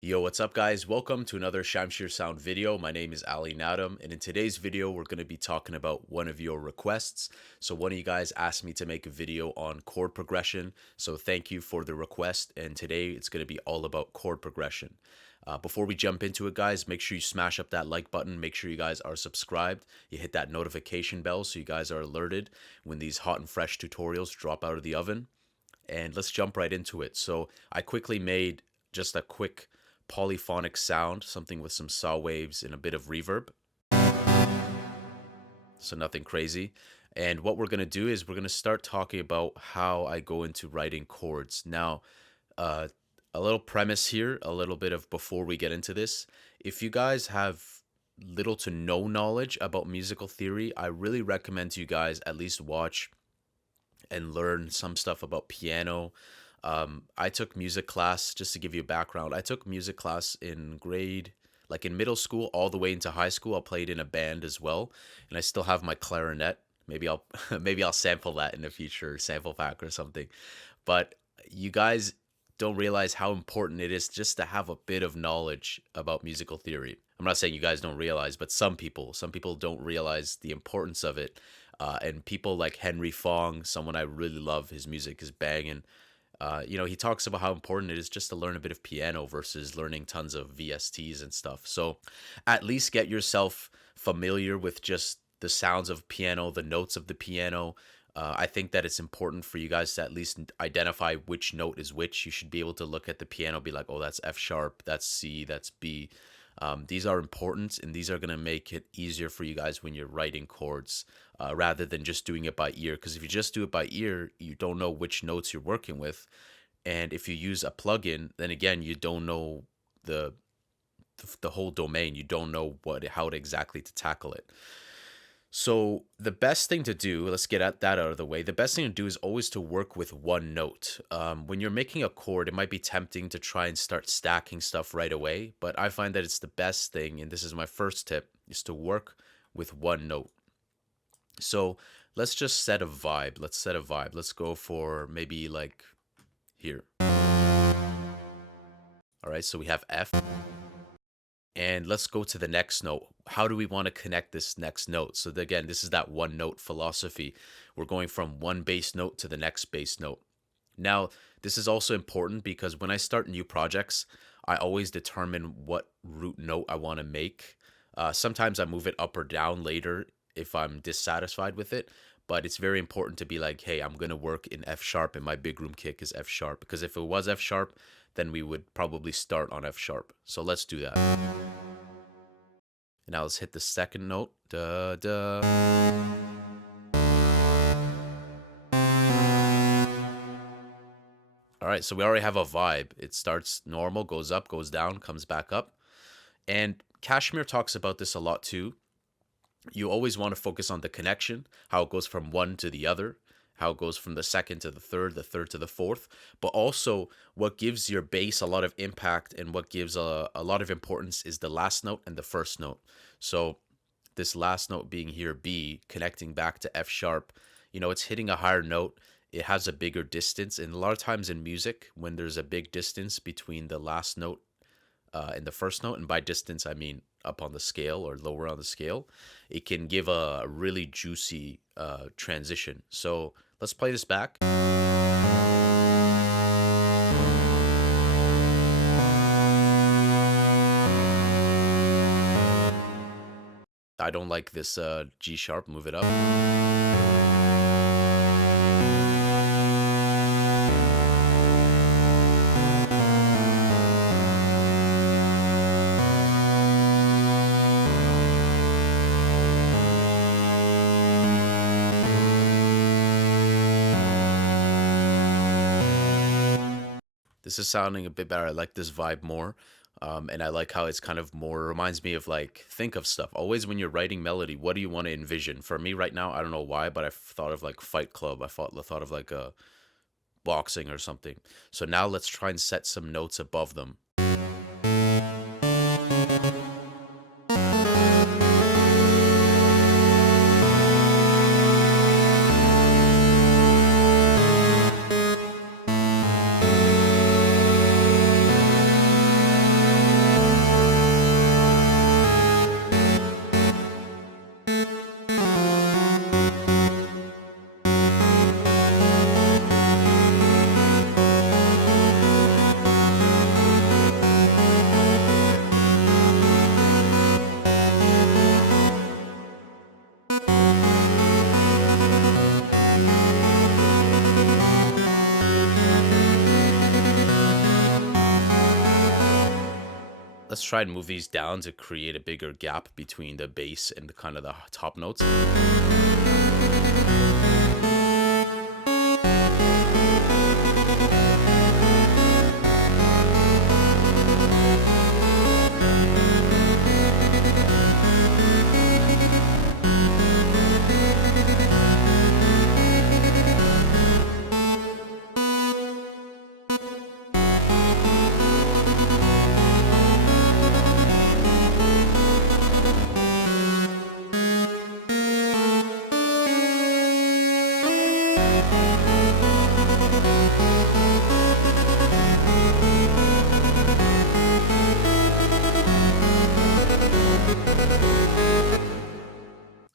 Yo, what's up guys? Welcome to another Shamshir Sound video. My name is Ali Nadem, and in today's video, we're going to be talking about one of your requests. So one of you guys asked me to make a video on chord progression. So thank you for the request. And today it's going to be all about chord progression. Before we jump into it, guys, make sure you smash up that like button. Make sure you guys are subscribed. You hit that notification bell so you guys are alerted when these hot and fresh tutorials drop out of the oven. And let's jump right into it. So I quickly made just a quick polyphonic sound, something with some saw waves and a bit of reverb. So nothing crazy. And what we're going to do is we're going to start talking about how I go into writing chords. Now, a little premise here, a little bit of before we get into this. If you guys have little to no knowledge about musical theory, I really recommend you guys at least watch and learn some stuff about piano. I took music class, just to give you a background. I took music class in like in middle school, all the way into high school. I played in a band as well, and I still have my clarinet. Maybe I'll maybe I'll sample that in the future, sample pack or something. But you guys don't realize how important it is just to have a bit of knowledge about musical theory. I'm not saying you guys don't realize, but some people don't realize the importance of it. And people like Henry Fong, someone I really love, his music is banging. He talks about how important it is just to learn a bit of piano versus learning tons of VSTs and stuff. So at least get yourself familiar with just the sounds of piano, the notes of the piano. I think that it's important for you guys to at least identify which note is which. You should be able to look at the piano, be like, oh, that's F sharp, that's C, that's B. These are important, and these are going to make it easier for you guys when you're writing chords rather than just doing it by ear. Because if you just do it by ear, you don't know which notes you're working with. And if you use a plugin, then again, you don't know the whole domain. You don't know how to exactly to tackle it. So the best thing to do, let's get at that out of the way. The best thing to do is always to work with one note. When you're making a chord, it might be tempting to try and start stacking stuff right away, but I find that it's the best thing, and this is my first tip, is to work with one note. So let's just set a vibe. Let's set a vibe. Let's go for maybe like here. All right, so we have F. And let's go to the next note. How do we want to connect this next note? So again, this is that one note philosophy. We're going from one bass note to the next bass note. Now, this is also important because when I start new projects, I always determine what root note I want to make. Sometimes I move it up or down later if I'm dissatisfied with it. But it's very important to be like, hey, I'm going to work in F sharp and my big room kick is F sharp. Because if it was F sharp, then we would probably start on F sharp. So let's do that. And now let's hit the second note. Da, da. All right, so we already have a vibe. It starts normal, goes up, goes down, comes back up. And Kashmir talks about this a lot too. You always want to focus on the connection, how it goes from one to the other, how it goes from the second to the third to the fourth, but also what gives your bass a lot of impact and what gives a lot of importance is the last note and the first note. So this last note being here, B, connecting back to F sharp, it's hitting a higher note. It has a bigger distance. And a lot of times in music, when there's a big distance between the last note and the first note, and by distance, I mean up on the scale or lower on the scale, it can give a really juicy transition. So let's play this back. I don't like this G sharp, move it up. This is sounding a bit better. I like this vibe more. And I like how it's kind of more reminds me of like think of stuff. Always when you're writing melody, what do you want to envision? For me right now, I don't know why, but I thought of like Fight Club. I thought of like a boxing or something. So now let's try and set some notes above them. Let's try and move these down to create a bigger gap between the bass and the kind of the top notes.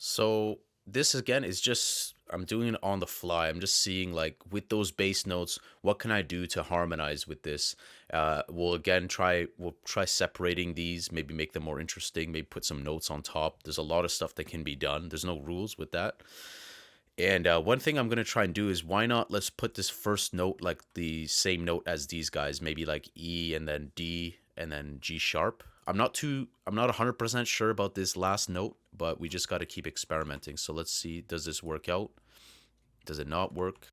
So this again is just, I'm doing it on the fly. I'm just seeing like with those bass notes, what can I do to harmonize with this? We'll try separating these, maybe make them more interesting, maybe put some notes on top. There's a lot of stuff that can be done. There's no rules with that. And one thing I'm gonna try and do is, why not let's put this first note like the same note as these guys, maybe like E and then D and then G sharp. I'm not 100% sure about this last note, but we just got to keep experimenting. So let's see, does this work out? Does it not work?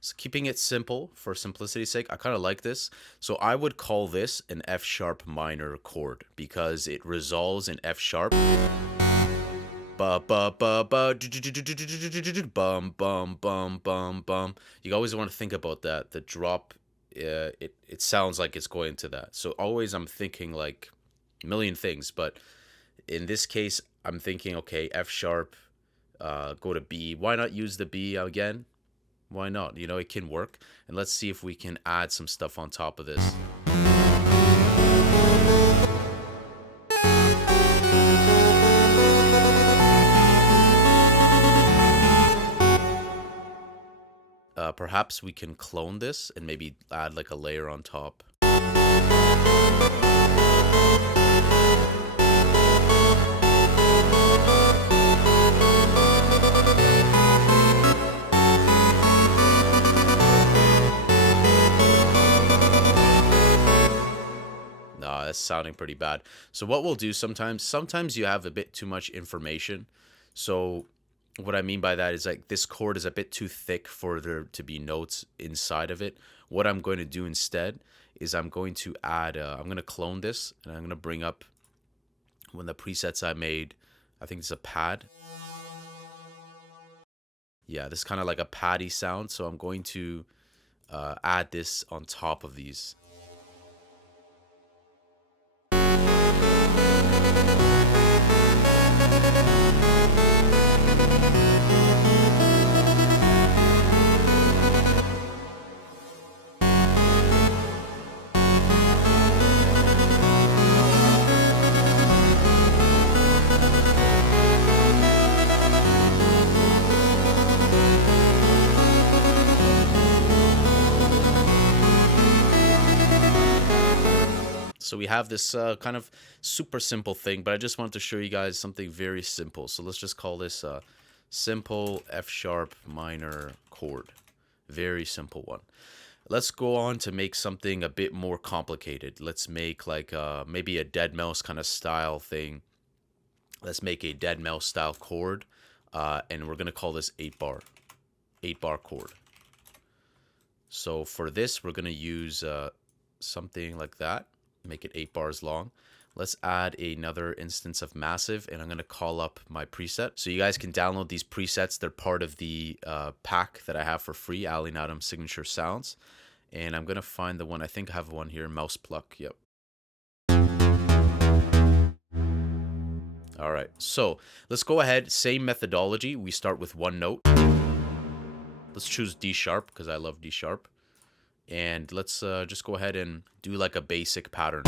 So keeping it simple for simplicity's sake, I kind of like this. So I would call this an F sharp minor chord because it resolves in F sharp. Ba ba ba ba bum bum bum bum bum. You always want to think about that. The drop, it sounds like it's going to that. So always I'm thinking like a million things, but in this case I'm thinking, okay, F sharp, go to B. Why not use the B again? Why not? You know, it can work. And let's see if we can add some stuff on top of this. Perhaps we can clone this and maybe add like a layer on top. Nah, that's sounding pretty bad. So what we'll do sometimes you have a bit too much information. So what I mean by that is like this chord is a bit too thick for there to be notes inside of it. What I'm going to do instead is I'm going to add, I'm going to clone this and I'm going to bring up one of the presets I made. I think it's a pad. Yeah, this is kind of like a paddy sound. So I'm going to add this on top of these. So we have this kind of super simple thing, but I just wanted to show you guys something very simple. So let's just call this a simple F sharp minor chord. Very simple one. Let's go on to make something a bit more complicated. Let's make like maybe a Deadmau5 kind of style thing. Let's make a Deadmau5 style chord, and we're going to call this 8-bar chord. So for this, we're going to use something like that. Make it 8 bars long. Let's add another instance of massive, and I'm going to call up my preset. So you guys can download these presets. They're part of the pack that I have for free, Ali Nadem Signature Sounds. And I'm going to find the one, I think I have one here, mouse pluck. Yep. All right, so let's go ahead. Same methodology. We start with one note. Let's choose D sharp because I love D sharp. And let's just go ahead and do like a basic pattern.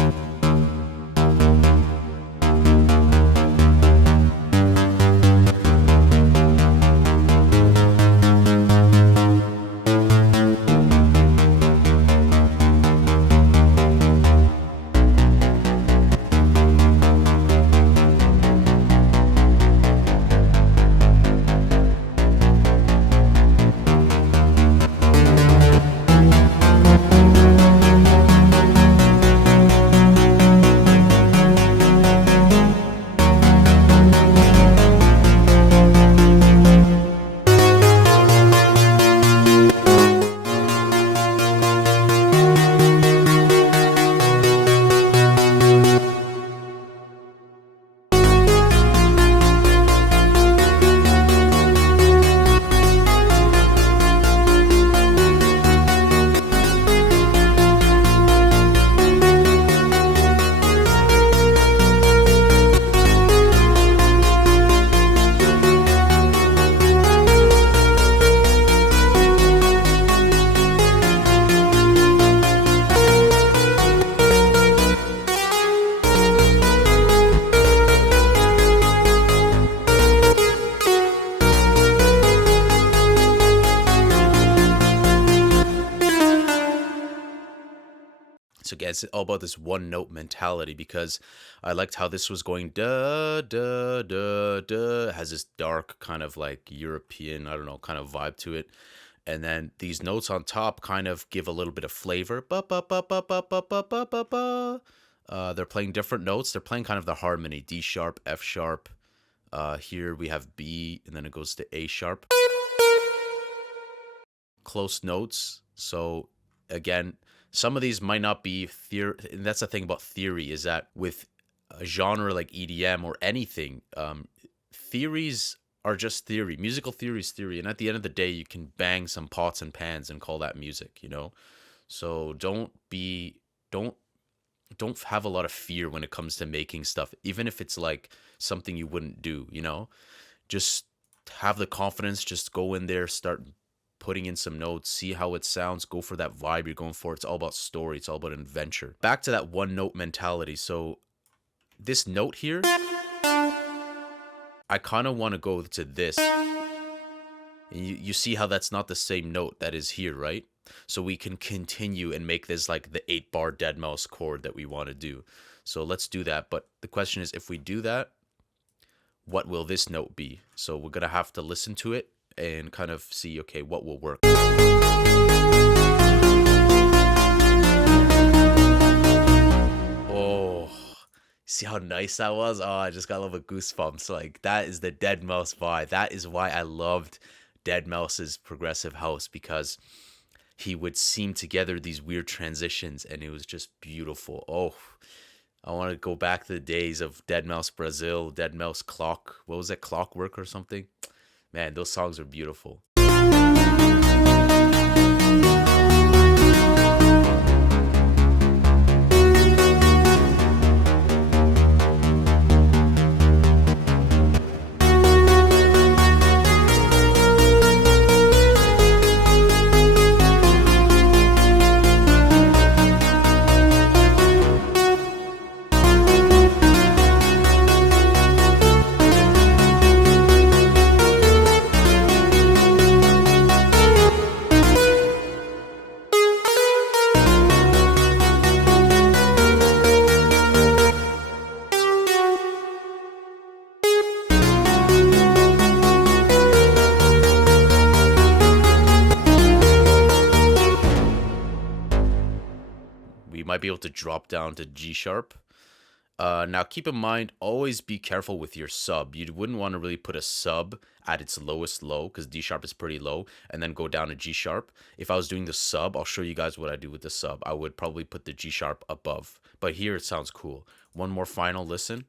So again, it's all about this one note mentality because I liked how this was going da da da da. It has this dark kind of like European, I don't know, kind of vibe to it. And then these notes on top kind of give a little bit of flavor. Ba ba ba ba ba ba ba ba ba ba. They're playing different notes. They're playing kind of the harmony: D sharp, F sharp. Here we have B, and then it goes to A sharp. Close notes. So again, some of these might not be theory. And that's the thing about theory, is that with a genre like EDM or anything, theories are just theory. Musical theory is theory, and at the end of the day, you can bang some pots and pans and call that music. So don't have a lot of fear when it comes to making stuff, even if it's like something you wouldn't do. Just have the confidence. Just go in there, start putting in some notes, see how it sounds, go for that vibe you're going for. It's all about story. It's all about adventure. Back to that one note mentality. So this note here, I kind of want to go to this. You see how that's not the same note that is here, right? So we can continue and make this like the 8-bar Deadmau5 chord that we want to do. So let's do that. But the question is, if we do that, what will this note be? So we're going to have to listen to it and kind of see, okay, what will work. Oh, see how nice that was? Oh, I just got a little bit goosebumps. Like, that is the Deadmau5 vibe. That is why I loved Deadmau5's progressive house, because he would seam together these weird transitions, and it was just beautiful. Oh, I want to go back to the days of Deadmau5 Brazil, Deadmau5 Clock. What was that, Clockwork or something? Man, those songs are beautiful. We might be able to drop down to G sharp. Now keep in mind, always be careful with your sub. You wouldn't want to really put a sub at its lowest low, because D sharp is pretty low, and then go down to G sharp. If I was doing the sub, I'll show you guys what I do with the sub. I would probably put the G sharp above, but here it sounds cool. One more final listen.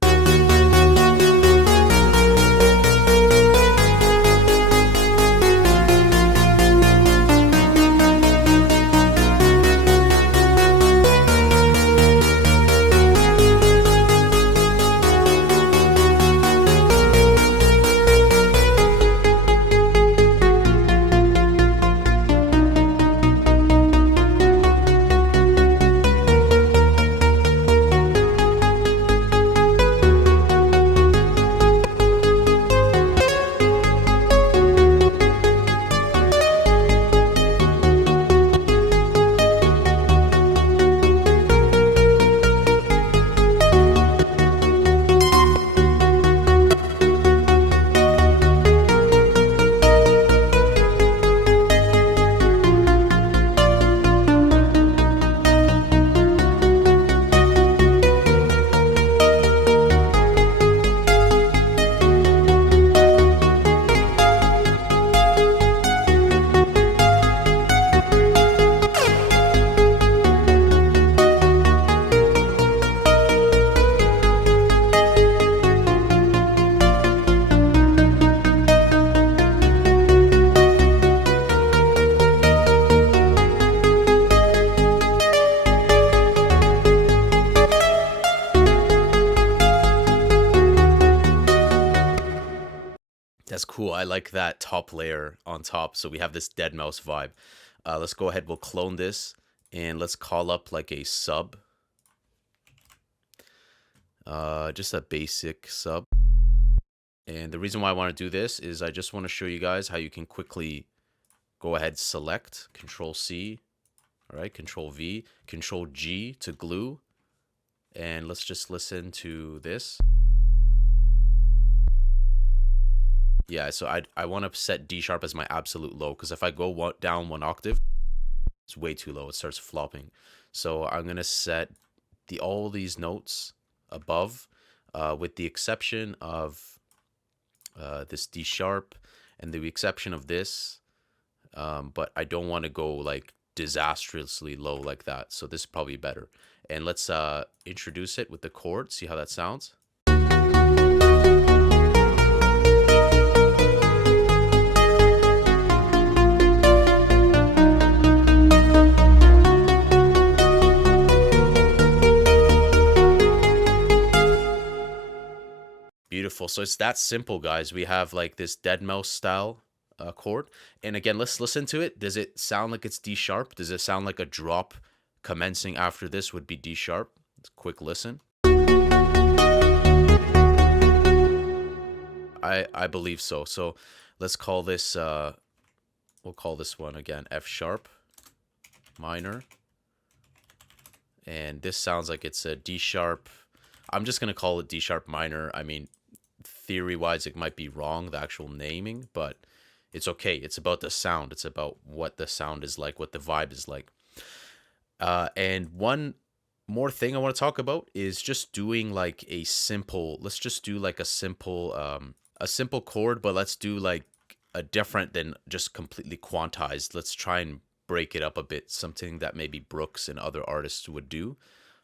That's cool. I like that top layer on top. So we have this Deadmau5 vibe. Let's go ahead. We'll clone this and let's call up like a sub. Just a basic sub. And the reason why I want to do this is I just want to show you guys how you can quickly go ahead, select, Control C, all right, Control V, Control G to glue. And let's just listen to this. Yeah, so I want to set D sharp as my absolute low, because if I go down one octave, it's way too low. It starts flopping. So I'm going to set all these notes above, with the exception of this D sharp and the exception of this. But I don't want to go like disastrously low like that. So this is probably better. And let's introduce it with the chord, see how that sounds. Beautiful. So it's that simple, guys. We have like this Deadmau5 style chord. And again, let's listen to it. Does it sound like it's D sharp? Does it sound like a drop commencing after this would be D sharp? Let's quick listen. I believe so. So let's call this, we'll call this one again F sharp minor. And this sounds like it's a D sharp. I'm just going to call it D sharp minor. I mean, theory-wise, it might be wrong, the actual naming, but it's okay. It's about the sound. It's about what the sound is like, what the vibe is like. And one more thing I want to talk about is just doing like a simple, let's just do like a simple chord, but let's do like a different than just completely quantized. Let's try and break it up a bit, something that maybe Brooks and other artists would do.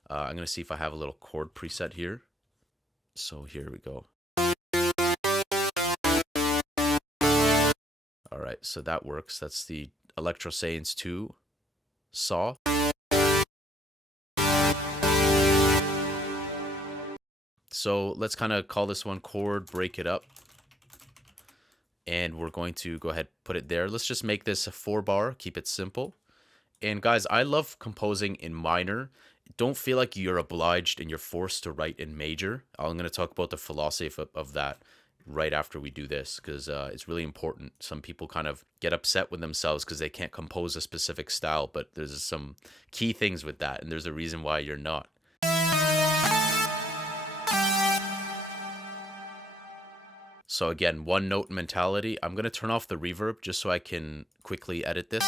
I'm going to see if I have a little chord preset here. So here we go. All right, so that works. That's the Electro Science 2 saw. So let's kind of call this one chord, break it up. And we're going to go ahead, put it there. Let's just make this a 4-bar, keep it simple. And guys, I love composing in minor. Don't feel like you're obliged and you're forced to write in major. I'm going to talk about the philosophy of that right after we do this, because it's really important. Some people kind of get upset with themselves because they can't compose a specific style, but there's some key things with that, and there's a reason why you're not. So again, one note mentality. I'm going to turn off the reverb just so I can quickly edit this.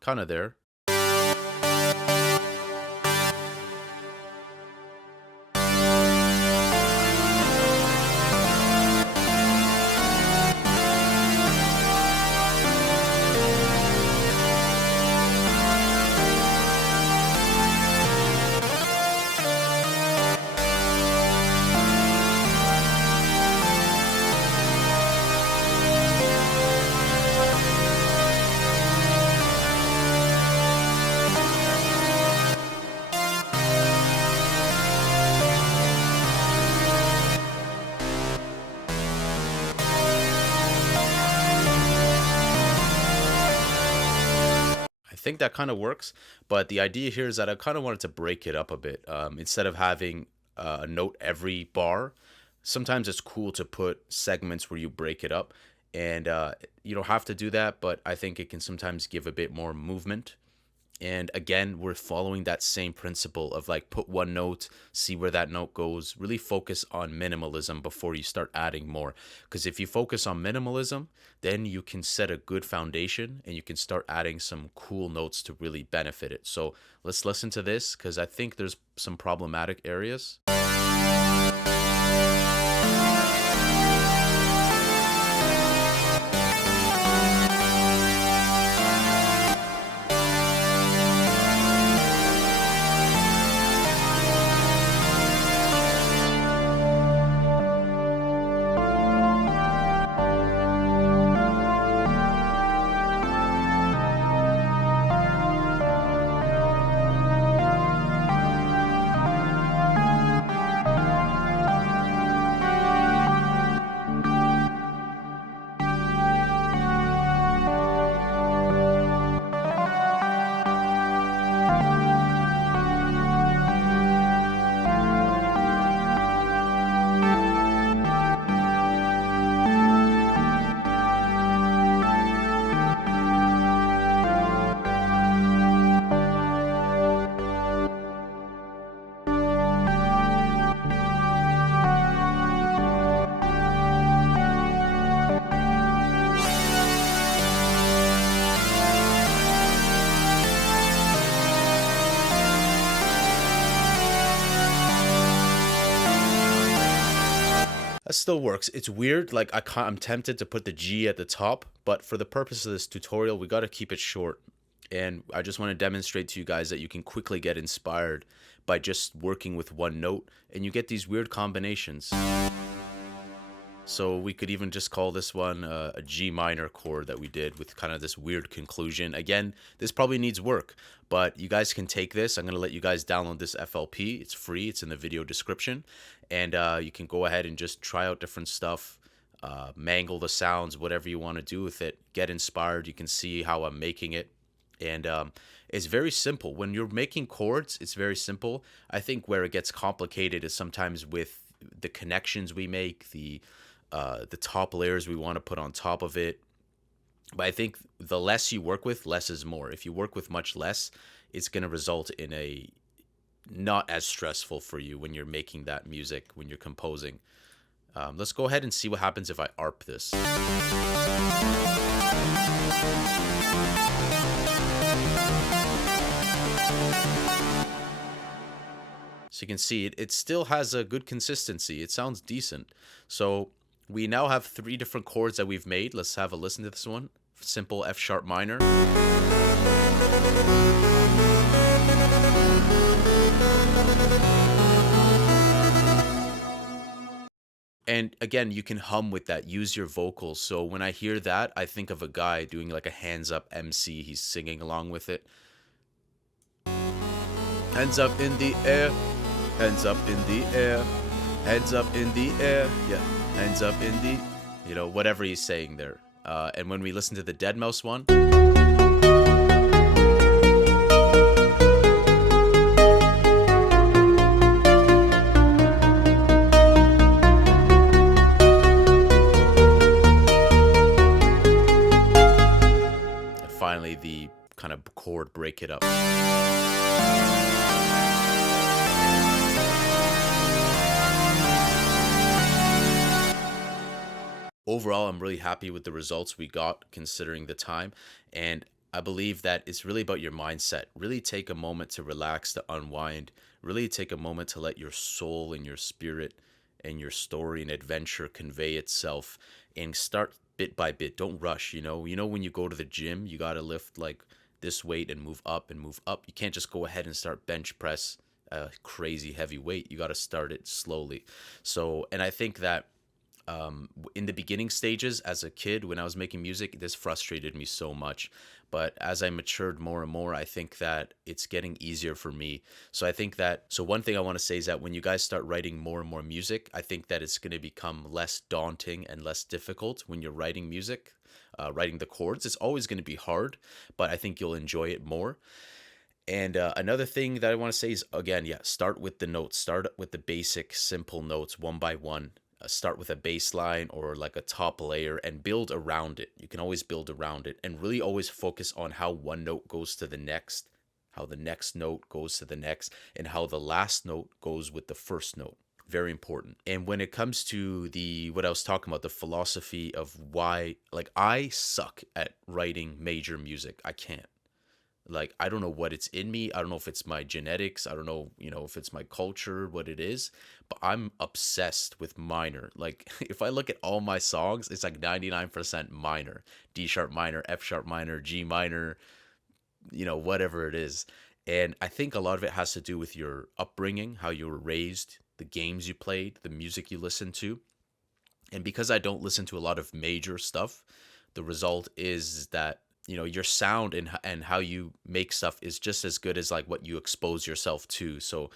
Kind of there. I think that kind of works, but the idea here is that I kind of wanted to break it up a bit. Instead of having a note every bar, sometimes it's cool to put segments where you break it up, and you don't have to do that, but I think it can sometimes give a bit more movement. And again, we're following that same principle of like put one note, see where that note goes, really focus on minimalism before you start adding more. Because if you focus on minimalism, then you can set a good foundation and you can start adding some cool notes to really benefit it. So let's listen to this because I think there's some problematic areas. That still works. It's weird. Like I'm tempted to put the G at the top, but for the purpose of this tutorial, we got to keep it short. And I just want to demonstrate to you guys that you can quickly get inspired by just working with one note, and you get these weird combinations. So we could even just call this one a G minor chord that we did with kind of this weird conclusion. Again, this probably needs work, but you guys can take this. I'm going to let you guys download this FLP. It's free. It's in the video description. And you can go ahead and just try out different stuff, mangle the sounds, whatever you want to do with it. Get inspired. You can see how I'm making it. And it's very simple. When you're making chords, it's very simple. I think where it gets complicated is sometimes with the connections we make, the top layers we want to put on top of it. But I think the less you work with, less is more. If you work with much less, it's going to result in a not as stressful for you when you're making that music, when you're composing. Let's go ahead and see what happens if I ARP this. So you can see it still has a good consistency. It sounds decent. So we now have 3 different chords that we've made. Let's have a listen to this one. Simple F sharp minor. And again, you can hum with that, use your vocals. So when I hear that, I think of a guy doing like a hands up MC. He's singing along with it. Hands up in the air, hands up in the air, hands up in the air, yeah, hands up in the, you know, whatever he's saying there. And when we listen to the Deadmau5 one, and finally the kind of chord break it up. Overall, I'm really happy with the results we got considering the time, and I believe that it's really about your mindset. Really take a moment to relax, to unwind, really take a moment to let your soul and your spirit and your story and adventure convey itself, and start bit by bit. Don't rush, you know when you go to the gym, you got to lift like this weight and move up and move up. You can't just go ahead and start bench press a crazy heavy weight. You got to start it slowly. So, and I think that in the beginning stages as a kid when I was making music, this frustrated me so much. But as I matured more and more, I think that it's getting easier for me. So I think that, so one thing I want to say is that when you guys start writing more and more music, I think that it's going to become less daunting and less difficult when you're writing music, writing the chords. It's always going to be hard, but I think you'll enjoy it more. And another thing that I want to say is, again, yeah, start with the notes. Start with the basic, simple notes one by one. Start with a bass line or like a top layer and build around it. You can always build around it and really always focus on how one note goes to the next how the next note goes to the next, and how the last note goes with the first note. Very important. And when it comes to the what I was talking about, the philosophy of why, like, I suck at writing major music. I can't. Like, I don't know what it's in me. I don't know if it's my genetics. I don't know, if it's my culture, what it is, but I'm obsessed with minor. Like, if I look at all my songs, it's like 99% minor. D sharp minor, F sharp minor, G minor, whatever it is. And I think a lot of it has to do with your upbringing, how you were raised, the games you played, the music you listened to. And because I don't listen to a lot of major stuff, the result is that your sound and how you make stuff is just as good as like what you expose yourself to. So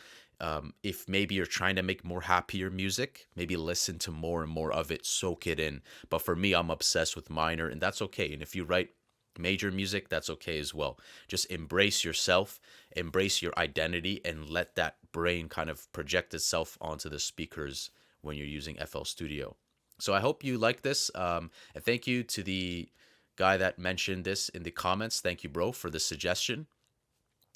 if maybe you're trying to make more happier music, maybe listen to more and more of it, soak it in. But for me, I'm obsessed with minor, and that's okay. And if you write major music, that's okay as well. Just embrace yourself, embrace your identity, and let that brain kind of project itself onto the speakers when you're using FL Studio. So I hope you like this. And thank you to the guy that mentioned this in the comments. Thank you, bro, for the suggestion.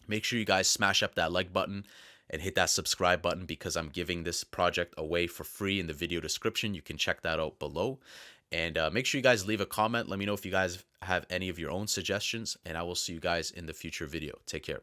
Make sure you guys smash up that like button and hit that subscribe button because I'm giving this project away for free in the video description. You can check that out below. And make sure you guys leave a comment. Let me know if you guys have any of your own suggestions, and I will see you guys in the future video. Take care.